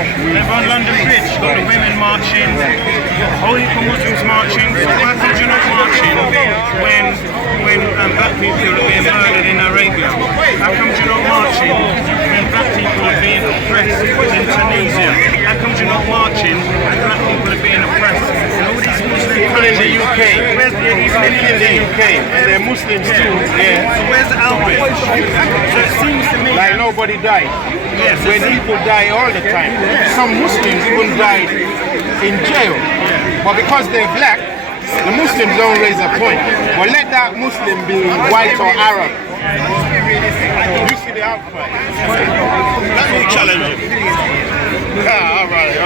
They've on London Bridge, got the women marching, holy Muslims marching. So why come you not marching when black people are being murdered in Arabia? How come you not marching when black people are being oppressed in Tunisia? How come you not marching when black people are being oppressed in all these Muslim countries? Even in the UK. Even in the UK. And they're Muslims too. Yeah. So where's the outrage? So it seems to me like nobody died. Yes, when people die all the time. Some Muslims even died in jail. But because they're black, the Muslims don't raise a point. But let that Muslim be white or Arab. You see the outcry. Let me challenge him. All right.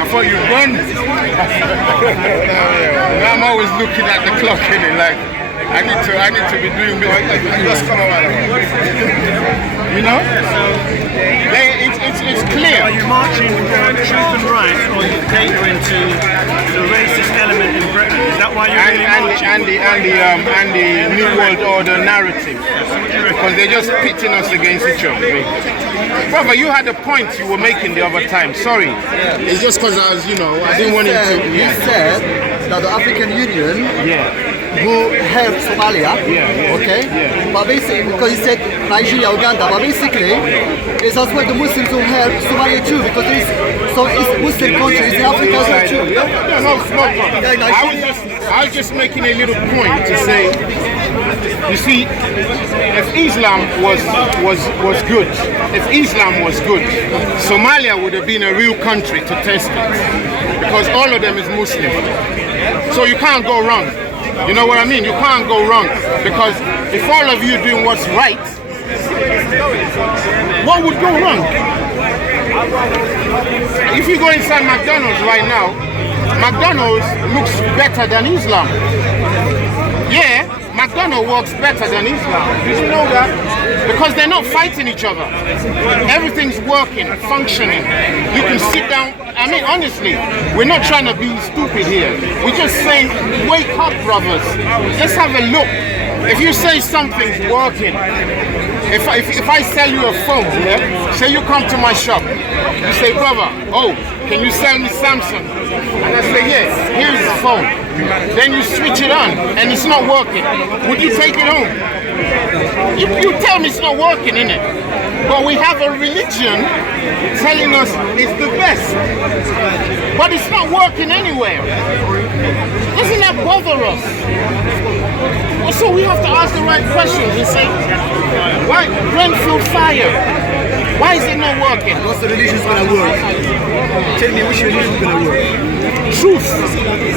I thought you won. I'm always looking at the clock in it like I need to be doing this. Just come on. You know? It's clear. Are you marching for truth and right, or are you catering to the racist element in Britain? Is that why you're really marching? And the New World Order narrative. Because they're just pitting us against each other. Brother, you had a point you were making the other time. Sorry. It's just because I was, I didn't want him to... He said that the African Union who helped Somalia, but basically, because he said Nigeria, Uganda, but basically, it's as well the Muslims who helped Somalia too, because it's Muslim countries in Africa as well too. I was just making a little point to say, you see, if Islam was good, Somalia would have been a real country to test it, because all of them is Muslim. So you can't go wrong. You know what I mean? You can't go wrong, because if all of you doing what's right, what would go wrong? If you go inside McDonald's right now, McDonald's looks better than Islam. Yeah, McDonald's works better than Islam. Did you know that? Because they're not fighting each other. Everything's working, functioning. You can sit down. I mean, honestly, we're not trying to be stupid here. We're just saying, wake up, brothers. Let's have a look. If you say something's working, if I sell you a phone, say you come to my shop, you say, brother, can you sell me Samsung? And I say, yes, here's the phone. Then you switch it on and it's not working. Would you take it home? You tell me it's not working, innit? But we have a religion telling us it's the best. But it's not working anywhere. Doesn't that bother us? So we have to ask the right questions and say, why Brentfield fire? Why is it not working? What's the religion going to work? Tell me which religion is going to work. Truth.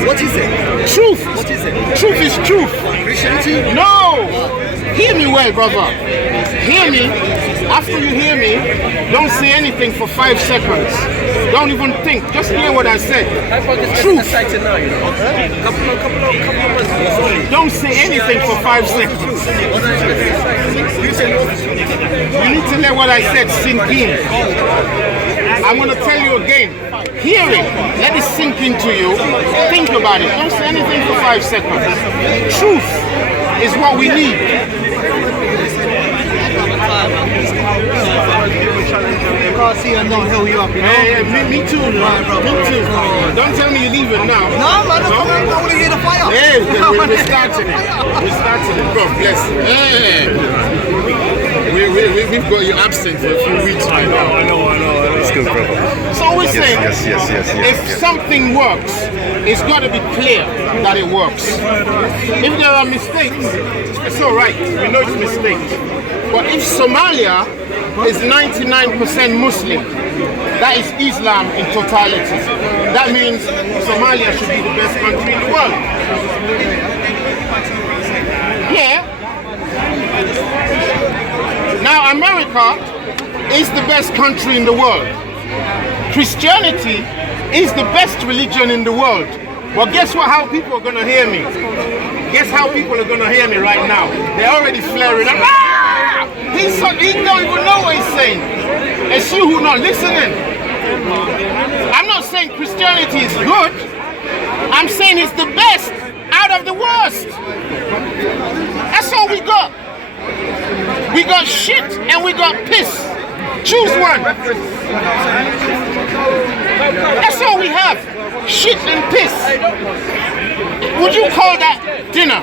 What is it? Truth. What is it? Truth is truth. Christianity? No! Hear me well, brother. Hear me. After you hear me, don't say anything for 5 seconds. Don't even think. Just hear what I said. Truth. Don't say anything for 5 seconds. You need to let what I said sink in. I'm going to tell you again. Hear it. Let it sink into you. Think about it. Don't say anything for 5 seconds. Truth is what we need. Can't see and not hell you up, you know? Hey, me too, man. Me too. Don't tell me you're leaving now. No, man, I want to hear the fire. Hey, we're starting it. We're starting it. God bless you. Hey. We've got you absent for a few weeks right now. I know. It's good, brother. So we're saying, yes. if something works, it's got to be clear that it works. If there are mistakes, it's all right. We know it's mistakes. But if Somalia is 99% Muslim, that is Islam in totality. That means Somalia should be the best country in the world. Yeah. Now America is the best country in the world. Christianity is the best religion in the world. Well, guess what? How people are going to hear me? Guess how people are going to hear me right now? They're already flaring up. Ah! He don't even know what he's saying. It's you who not listening. I'm not saying Christianity is good. I'm saying it's the best out of the worst. That's all we got. We got shit and we got piss. Choose one. That's all we have. Shit and piss. Would you call that dinner?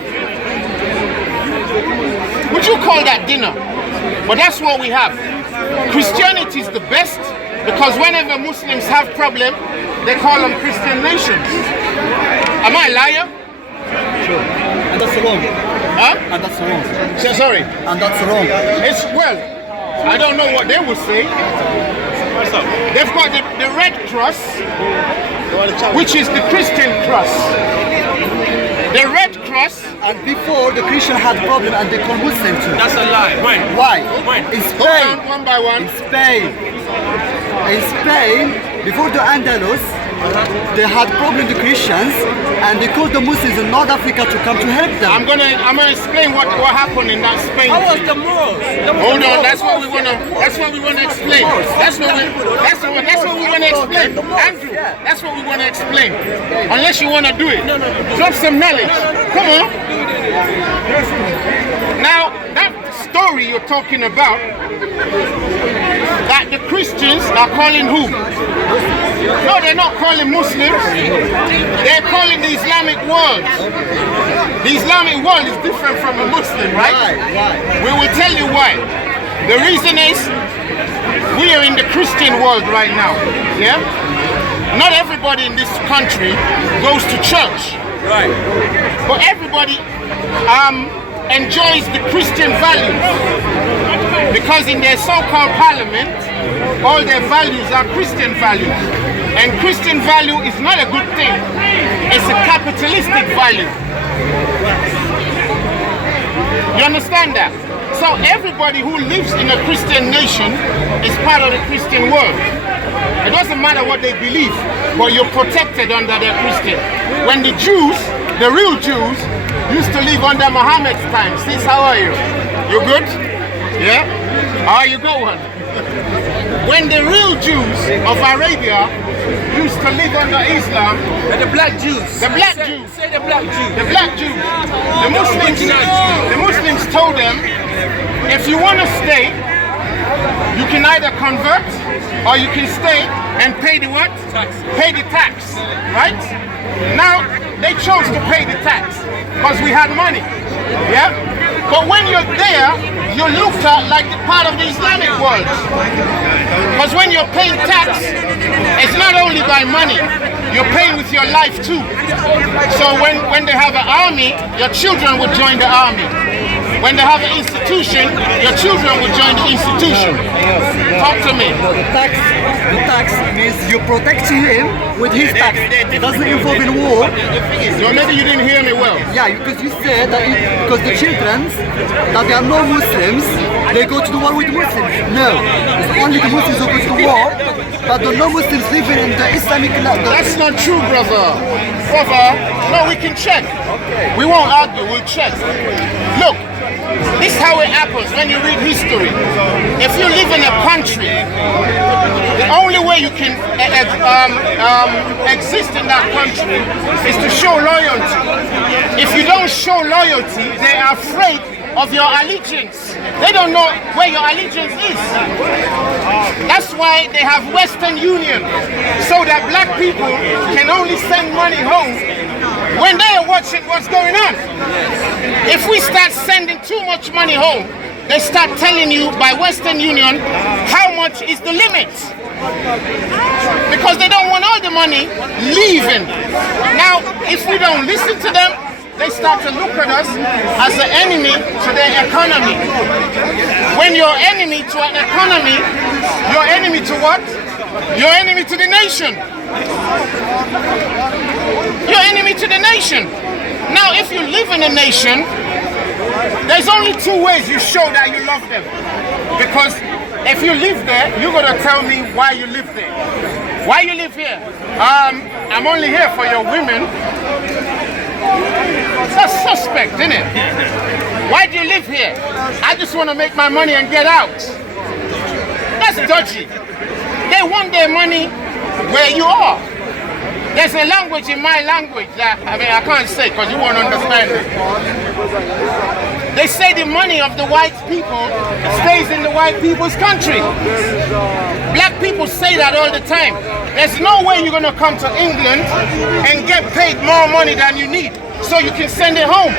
Would you call that dinner? But that's what we have. Christianity is the best because whenever Muslims have problem, they call them Christian nations. Am I a liar? Sure. And that's wrong. Huh? And that's wrong. Sorry. And that's wrong. It's, well, I don't know what they will say. They've got the Red Cross, which is the Christian cross. The Red Cross. And before the Christian had problem and they call Muslim too. That's a lie. When? Why? When? In Spain. One by one. In Spain. In Spain, before the Andalus, they had problem with the Christians and they called the Muslims in North Africa to come to help them. I'm gonna explain what happened in that Spain. How was the Moors? Hold on, that's what we wanna explain. That's what we wanna explain. Andrew, that's what we wanna explain. Unless you wanna do it. Drop some knowledge. Come on. Now that story you're talking about, that the Christians are calling who? No, they're not calling Muslims. They're calling the Islamic world. The Islamic world is different from a Muslim, right? Why? We will tell you why. The reason is we are in the Christian world right now. Yeah? Not everybody in this country goes to church. Right. But everybody enjoys the Christian values. Because in their so-called parliament, all their values are Christian values. And Christian value is not a good thing. It's a capitalistic value. You understand that? So everybody who lives in a Christian nation is part of the Christian world. It doesn't matter what they believe, but you're protected under their Christian. When the Jews, the real Jews, used to live under Muhammad's time. Sis, how are you? You good? Yeah? How you going? When the real Jews of Arabia used to live under Islam, And the black Jews. the black Jews, Say the black Jews. the black Jews, the Muslims told them, if you want to stay, you can either convert or you can stay and pay the what? Tax. Pay the tax, right? Now they chose to pay the tax because we had money, yeah? But when you're there, you're looked at like part of the Islamic world. Because when you're paying tax, it's not only by money, you're paying with your life too. So when they have an army, your children will join the army. When they have an institution, your children will join the institution. Talk to me. No, the tax means you protect him with his tax. It doesn't involve in war. So maybe you didn't hear me well. Yeah, because you said that because the children that they are no Muslims, they go to the war with Muslims. No, it's only the Muslims who go to the war, but the non-Muslims living in the Islamic land. That's not true, brother. Brother, no, we can check. We won't argue, we'll check. Look, this is how it happens when you read history. If you live in a country, the only way you can exist in that country is to show loyalty. If you don't show loyalty, they are afraid of your allegiance. They don't know where your allegiance is. That's why they have Western Union, so that black people can only send money home when they are watching what's going on. If we start sending too much money home, they start telling you by Western Union how much is the limit. Because they don't want all the money leaving. Now, if we don't listen to them, they start to look at us as an enemy to their economy. When you're enemy to an economy, you're enemy to what? You're enemy to the nation. You're enemy to the nation. Now, if you live in a nation, there's only two ways you show that you love them. Because if you live there, you're gonna tell me why you live there. Why you live here? I'm only here for your women. That's suspect, isn't it? Why do you live here? I just want to make my money and get out. That's dodgy. They want their money where you are. There's a language in my language that I can't say because you won't understand it. They say the money of the white people stays in the white people's country. Black people say that all the time. There's no way you're going to come to England and get paid more money than you need so you can send it home.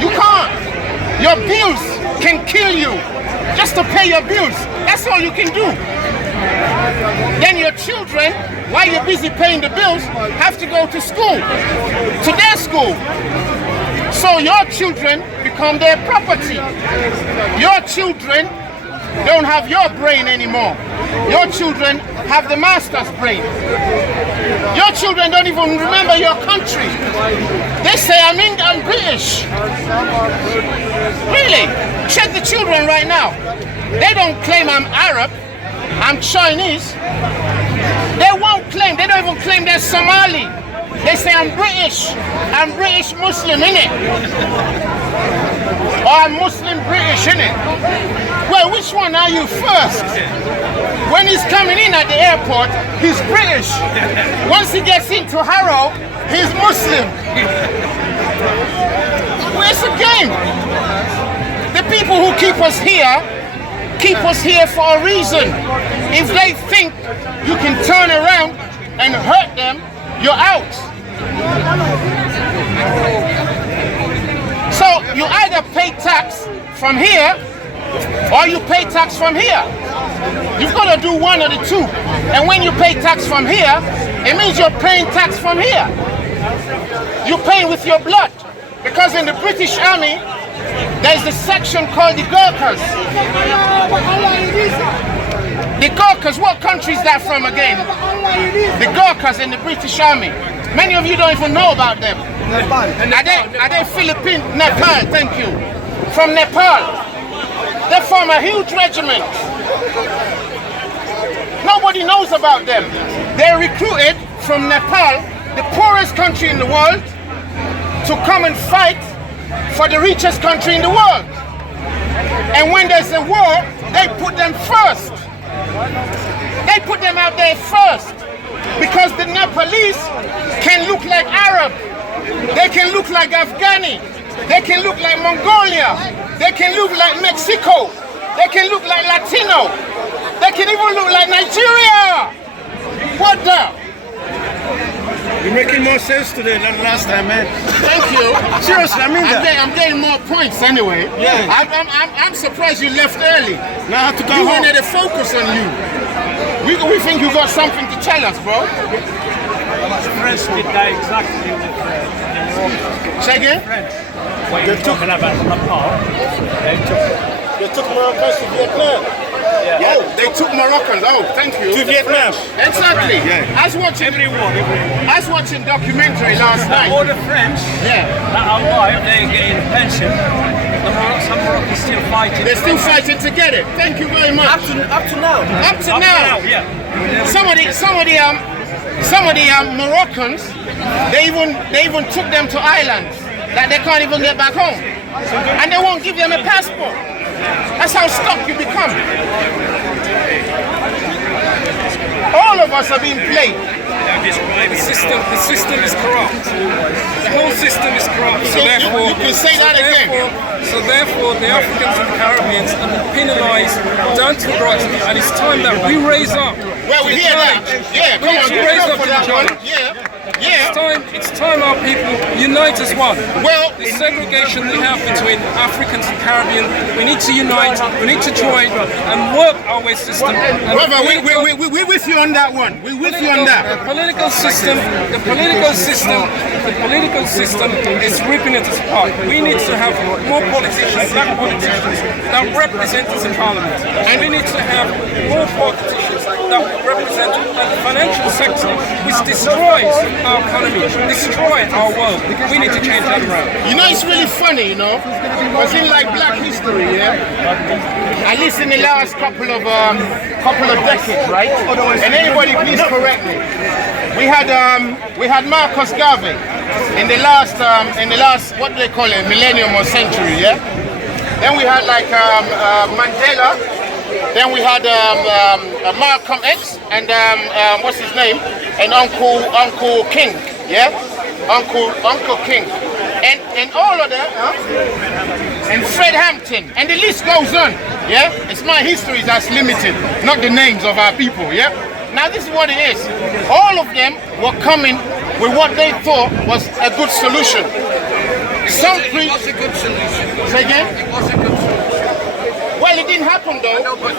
You can't. Your bills can kill you just to pay your bills. That's all you can do. Then your children, while you're busy paying the bills, have to go to school, to their school. So your children become their property. Your children don't have your brain anymore. Your children have the master's brain. Your children don't even remember your country. They say, I'm British. Really? Check the children right now. They don't claim I'm Arab, I'm Chinese. They won't claim, they don't even claim they're Somali. They say I'm British Muslim, innit? Or I'm Muslim British, innit? Well, which one are you first? When he's coming in at the airport, he's British. Once he gets into Harrow, he's Muslim. Where's the game? The people who keep us here for a reason. If they think you can turn around and hurt them, you're out. So you either pay tax from here or you pay tax from here. You've got to do one of the two. And when you pay tax from here, it means you're paying tax from here. You're paying with your blood. Because in the British Army, there's a section called the Gurkhas. The Gurkhas, what country is that from again? The Gurkhas in the British Army. Many of you don't even know about them. Nepal. Are they Philippine? Nepal, thank you. From Nepal. They form a huge regiment. Nobody knows about them. They're recruited from Nepal, the poorest country in the world, to come and fight for the richest country in the world. And when there's a war, they put them first. They put them out there first. Because the Nepalese can look like Arab. They can look like Afghani. They can look like Mongolia. They can look like Mexico. They can look like Latino. They can even look like Nigeria. What the? You're making more sense today than last time, man. Thank you. Seriously, I mean that. I'm getting more points anyway. Yeah. I'm surprised you left early. Now I have to go We home. wanted to focus on you. We think you got something to tell us, bro. French did that exactly with Say again? what you're talking about Nepal. They took Moroccans to Vietnam. Oh, they took Moroccans. Oh, thank you. To Vietnam. Exactly. Yeah. I was watching documentary last night. All the French Yeah. that are alive, they're getting pension. Some Moroccans still fighting. They're still fighting to get it. Thank you very much. Up to now. Up to now. Yeah. Some of the Moroccans, they even took them to islands that they can't even get back home, and they won't give them a passport. That's how stuck you become. All of us are being played. The system is corrupt. The whole system is corrupt. So therefore, you can say that again. So therefore, the Africans and Caribbeans are penalised down to the ground, and it's time that we raise up. Well, we hear that. Yeah, come on, give it raise up up for to that the one. challenge. Yeah. It's time our people unite as one. Well, The segregation we have between Africans and Caribbean, we need to unite, we need to join and work our way system. And brother, we're with you on that one. We're with you on that. The political system is ripping it apart. We need to have more politicians, black politicians, that represent us in Parliament. And we need to have more politicians that represent the financial sector, which destroys our economy, destroys our world. We need to change that around. You know, it's really funny, you know, because in like Black history, yeah, at least in the last couple of decades, right? And anybody please correct me. We had Marcus Garvey in the last what do they call it, millennium or century, yeah. Then we had like Mandela. Then we had Malcolm X and what's his name, and Uncle King, yeah, Uncle King. and all of that, and Fred Hampton, and the list goes on. Yeah, it's my history that's limited, not the names of our people. Yeah. Now this is what it is. All of them were coming with what they thought was a good solution. Some It was a good solution. Say again? It was a good solution. Well, it didn't happen though. No, but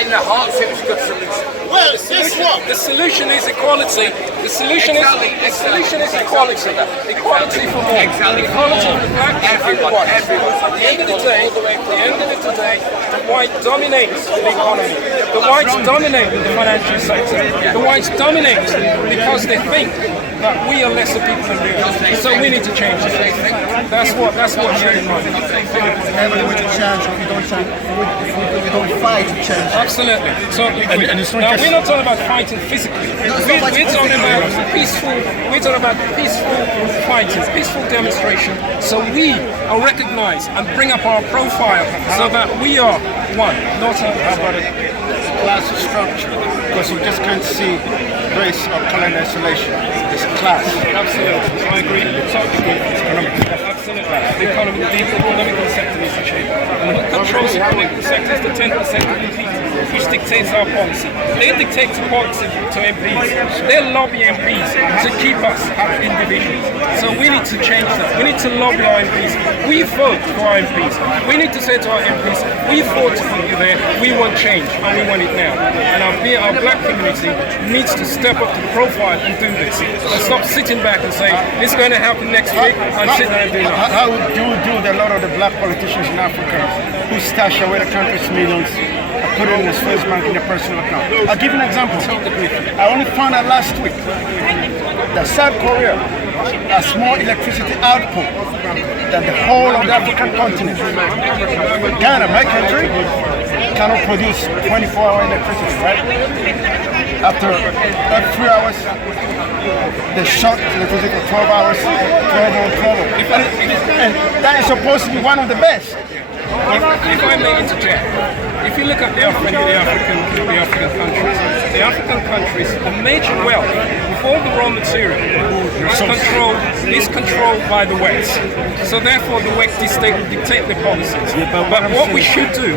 in the hearts it was a good solution. Well, guess what? The solution is equality. The solution is equality. Equality for all. Equality for the black everyone. At the end of the day, the white dominates the economy. The whites dominate the financial sector. The whites dominate because they think that we are lesser people than they are. So we need to change it. That's what you're in mind. Never going to change if we don't fight to change. Absolutely. So now we're not talking about fighting physically. We're talking about peaceful fighting, peaceful demonstration. So we are recognized and bring up our profile so that we are one, not about it. Class structure, because you just can't see race or color in isolation. It's class. Absolutely, I agree. Absolutely. The economical sector needs to change. And what controls the economical sector is the 10% of the people, which dictates our policy. They dictate to policy to MPs. They lobby MPs to keep us as individuals. So we need to change that. We need to lobby our MPs. We vote for our MPs. We need to say to our MPs, we vote for you there. We want change, and we want it now. And our black community needs to step up to the profile and do this. And stop sitting back and saying, it's going to happen next week, and sit there and do nothing. How do you do with a lot of the black politicians in Africa who stash away the country's millions and put it in the Swiss bank in their personal account? I'll give you an example. I only found out last week that South Korea has more electricity output than the whole of the African continent. Ghana, my country, cannot produce 24-hour electricity, right? After 3 hours, they shut electricity for 12 hours, 12. And that is supposed to be one of the best. If I may interject, if you look at the African countries, the major wealth of all the raw material is controlled by the West. So therefore the West dictate the policies. But what we should do,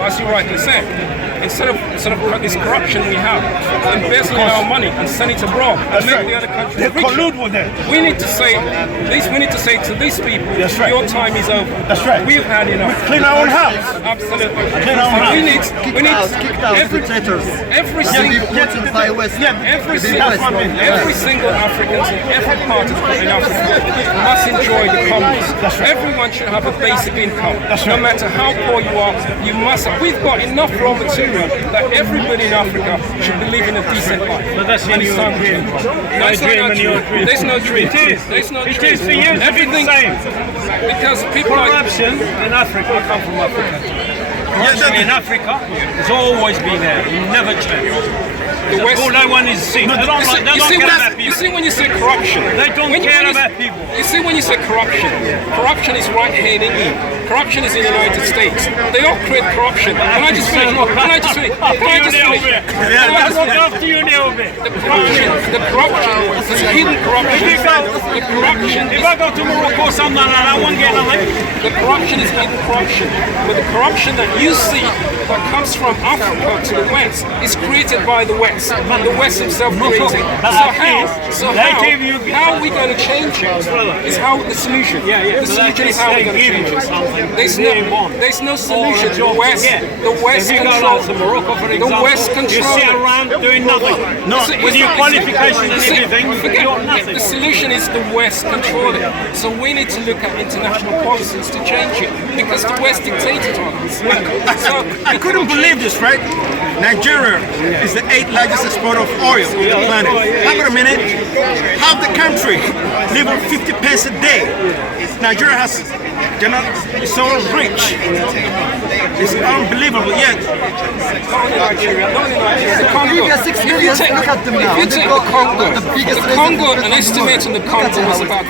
as you rightly said, instead of this corruption we have, embezzling our money and send it abroad and make the other countries richer. Collude with them. We need to say to these people, your time is over. That's right. We've had enough. Clean our own house. Absolutely. Clean our own house. We need every single African in every part of Africa must enjoy the commons. Everyone should have a basic income. No matter how poor you are, you must. We've got enough raw material that everybody in Africa should be living a decent life. But that's in your dream. That's not our dream. There's no dream. There's no dream. It is for you. Everything same. Because people like corruption in Africa. I come from Africa. Corruption in Africa has always been there. It never changed. All they want is see. They don't care about people. You see when you say corruption, they don't care about people. You see when you say corruption is right here in England. Corruption is in the United States. They don't create corruption. Can I just finish? After you nail it. The corruption is hidden corruption. If I go to Morocco or something like that, I won't get nothing. The corruption is hidden corruption. But the corruption that you see that comes from Africa to the West is created by the West. The West himself created. So how are we going to change it? Is how the solution. The solution is how we're going to change it. There's no solution. The West controls. The West controls. You sit around doing nothing. With your qualification and everything, you got nothing. The solution is the West controlling. So we need to look at international policies to change it because the West dictated on us. I couldn't believe this, right? Nigeria is the 8th largest exporter of oil on the planet. Hang on a minute. Half the country live on 50 pence a day. Nigeria is so rich. It's unbelievable. Yet, Libya, 6 million. Look at them now. If you take the Congo, an estimate on the Congo was about